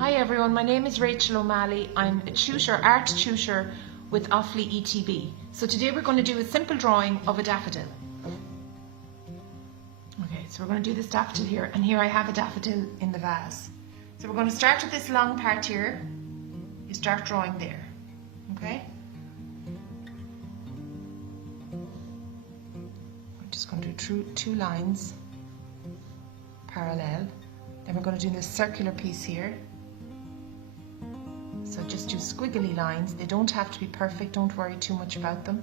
Hi everyone, my name is Rachel O'Malley. I'm a tutor, art tutor with Offaly ETB. So today we're going to do a simple drawing of a daffodil. Okay, so we're going to do this daffodil here, and here I have a daffodil in the vase. So we're going to start with this long part here. You start drawing there, okay? We're just going to do two lines parallel. Then we're going to do this circular piece here. So just do squiggly lines. They don't have to be perfect, don't worry too much about them.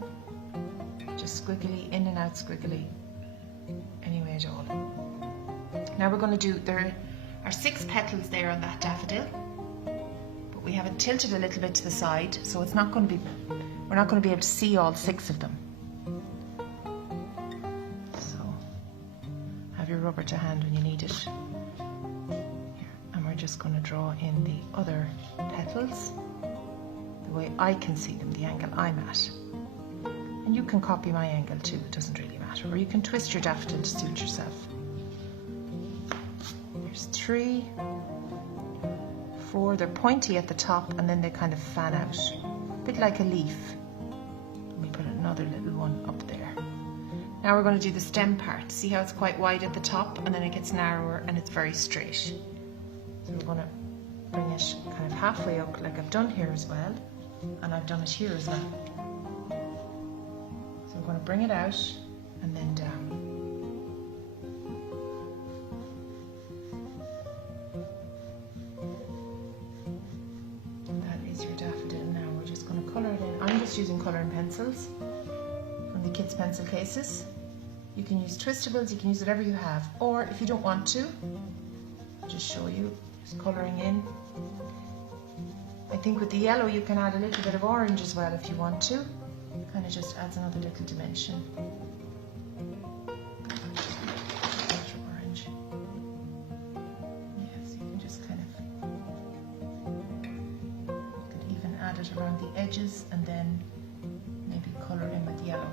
Just squiggly, in and out squiggly, any way at all. Now we're going to do, there are 6 petals there on that daffodil, but we have it tilted a little bit to the side, so it's not going to be, we're not going to be able to see all 6 of them. So have your rubber to hand when you need it. Just going to draw in the other petals the way I can see them, the angle I'm at. And you can copy my angle too, it doesn't really matter. Or you can twist your daffodil to suit yourself. There's 3, 4, they're pointy at the top and then they kind of fan out, a bit like a leaf. And we put another little one up there. Now we're going to do the stem part. See how it's quite wide at the top and then it gets narrower and it's very straight. So we're going to bring it kind of halfway up like I've done here as well, and I've done it here as well. So we're going to bring it out and then down. And that is your daffodil. Now we're just going to colour it in. I'm just using colouring pencils from the kids' pencil cases. You can use twistables, you can use whatever you have, or if you don't want to, I'll just show you. Colouring in. I think with the yellow you can add a little bit of orange as well if you want to. It kind of just adds another little dimension. Orange. Yes, you can just kind of, you could even add it around the edges and then maybe colour in with yellow.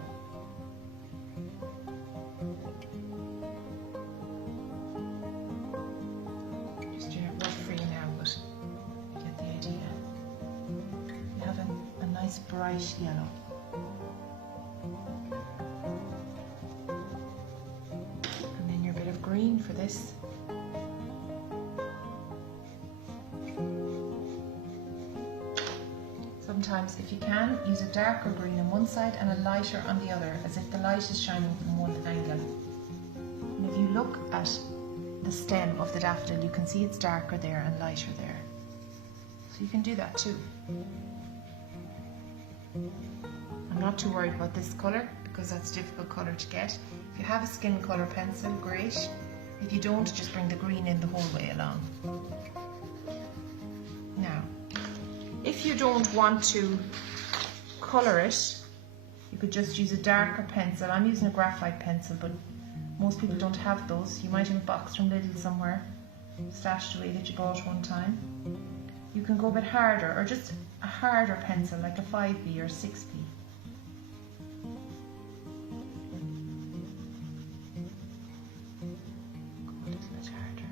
Nice bright yellow. And then your bit of green for this. Sometimes, if you can, use a darker green on one side and a lighter on the other, as if the light is shining from one angle. And if you look at the stem of the daffodil, you can see it's darker there and lighter there. So you can do that too. I'm not too worried about this colour because that's a difficult colour to get. If you have a skin colour pencil, great. If you don't, just bring the green in the whole way along. Now, if you don't want to colour it, you could just use a darker pencil. I'm using a graphite pencil, but most people don't have those. You might have a box from Lidl somewhere stashed away that you bought one time. You can go a bit harder, or just a harder pencil like a 5B or 6B. Go a little bit harder.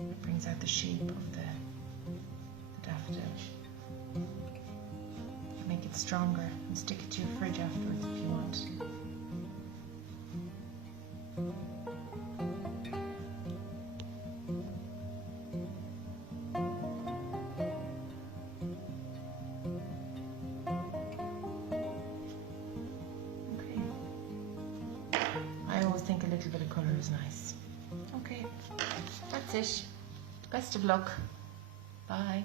It brings out the shape of the daffodil. You make it stronger and stick it to your fridge afterwards if you want. I always think a little bit of colour is nice. Okay, that's it. Best of luck. Bye.